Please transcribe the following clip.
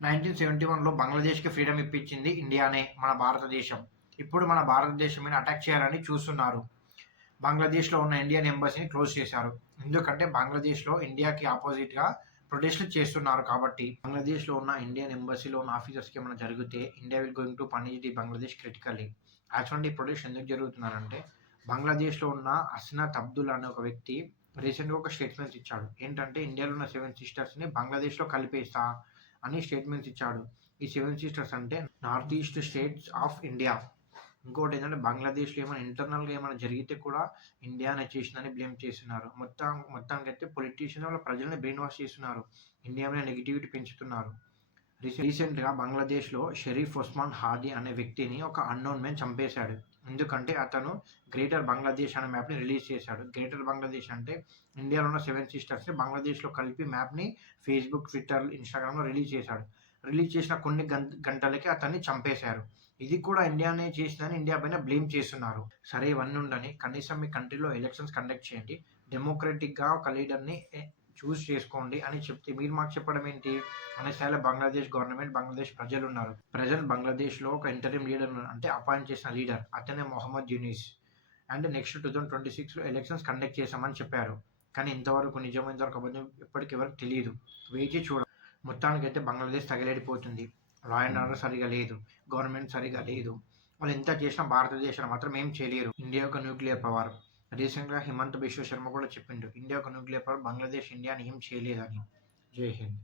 1971లో బంగ్లాదేశ్‌కి freedom ఇప్పించింది ఇండియానే, మన భారతదేశం. ఇప్పుడు మన భారతదేశం మీద అటాక్ చేయాలని చూస్తున్నారు. బంగ్లాదేశ్‌లో ఉన్న ఇండియన్ ఎంబసీని క్లోజ్ చేశారు. ఎందుకంటే బంగ్లాదేశ్‌లో ఇండియాకి అపోజిట్‌గా ప్రొటెస్ట్‌లు చేస్తున్నారు కాబట్టి. బంగ్లాదేశ్‌లో ఉన్న ఇండియన్ ఎంబసీలో ఉన్న ఆఫీసర్స్‌కి ఏమైనా జరిగితే India will going to punish the Bangladesh critically. Actually ఈ ప్రొటెస్ట్ ఎందుకు జరుగుతున్నారంటే బంగ్లాదేశ్‌లో ఉన్న హస్నత్ అబ్దుల్ అనే ఒక వ్యక్తి రీసెంట్‌గా ఒక స్టేట్మెంట్స్ ఇచ్చాడు. ఏంటంటే ఇండియాలో ఉన్న 7 సిస్టర్స్‌ని బంగ్లాదేశ్‌లో కలిపేస్తా అని స్టేట్మెంట్స్ ఇచ్చాడు. ఈ 7 సిస్టర్స్ అంటే north east states of India. ఇంకోటేంటంటే బంగ్లాదేశ్‌లో ఏమైనా ఇంటర్నల్‌గా ఏమైనా జరిగితే కూడా ఇండియానే చేసిందని బ్లేమ్ చేస్తున్నారు. మొత్తానికైతే పొలిటీషియన్స్ వాళ్ళ ప్రజల్ని బ్రెయిన్ వాష్ చేస్తున్నారు. ఇండియా మీద నెగటివిటీ పెంచుతున్నారు. రీసెంట్‌గా బంగ్లాదేశ్‌లో షరీఫ్ ఒస్మాన్ హాదీ అనే వ్యక్తిని ఒక అన్‌నోన్ మ్యాన్ చంపేశాడు. ఎందుకంటే అతను గ్రేటర్ బంగ్లాదేశ్ అనే మ్యాప్‌ని రిలీజ్ చేశాడు. గ్రేటర్ బంగ్లాదేశ్ అంటే ఇండియాలో ఉన్న 7 సిస్టర్స్‌ని బంగ్లాదేశ్‌లో కలిపి మ్యాప్‌ని ఫేస్‌బుక్, ట్విట్టర్, ఇన్‌స్టాగ్రామ్‌లో రిలీజ్ చేశాడు. రిలీజ్ చేసిన కొన్ని గంటలకే అతన్ని చంపేశారు. ఇది కూడా ఇండియానే చేసిందని ఇండియా పైన బ్లేమ్ చేస్తున్నారు. సరే ఇవన్నీ ఉండని కనీసం మీ కంట్రీలో ఎలక్షన్స్ కండక్ట్ చేయండి. డెమోక్రటిక్‌గా ఒక లీడర్‌ని చూజ్ చేసుకోండి అని చెప్తే మీరు మాకు చెప్పడం ఏంటి? అనే స్థాయిలో బంగ్లాదేశ్ గవర్నమెంట్, బంగ్లాదేశ్ ప్రజలున్నారు. ప్రెజెంట్ బంగ్లాదేశ్‌లో ఒక ఇంటరిమ్ లీడర్ ఉన్నారు. అంటే అపాయింట్ చేసిన లీడర్. అతనే మొహమ్మద్ యూనిస్. అండ్ నెక్స్ట్ 2026లో ఎలక్షన్స్ కండక్ట్ చేశామని చెప్పారు. కానీ ఇంతవరకు నిజమో ఇంతవరకు అబద్ధం ఇప్పటికి ఎవరికి తెలీదు. వేచి చూడాలి. మొత్తానికైతే బంగ్లాదేశ్ తగలడిపోతుంది. లా అండ్ ఆర్డర్ సరిగ్గా లేదు. గవర్నమెంట్ సరిగ్గా లేదు. వాళ్ళు ఎంత చేసినా భారతదేశాన్ని మాత్రం ఏం చేయలేరు. ఇండియా ఒక న్యూక్లియర్ పవర్. రీసెంట్‌గా హిమంత బిశ్వ శర్మ కూడా చెప్పిండు. ఇండియా ఒక న్యూక్లియర్ పవర్, బంగ్లాదేశ్ ఇండియాని ఏం చేయలేదని. జై హింద్.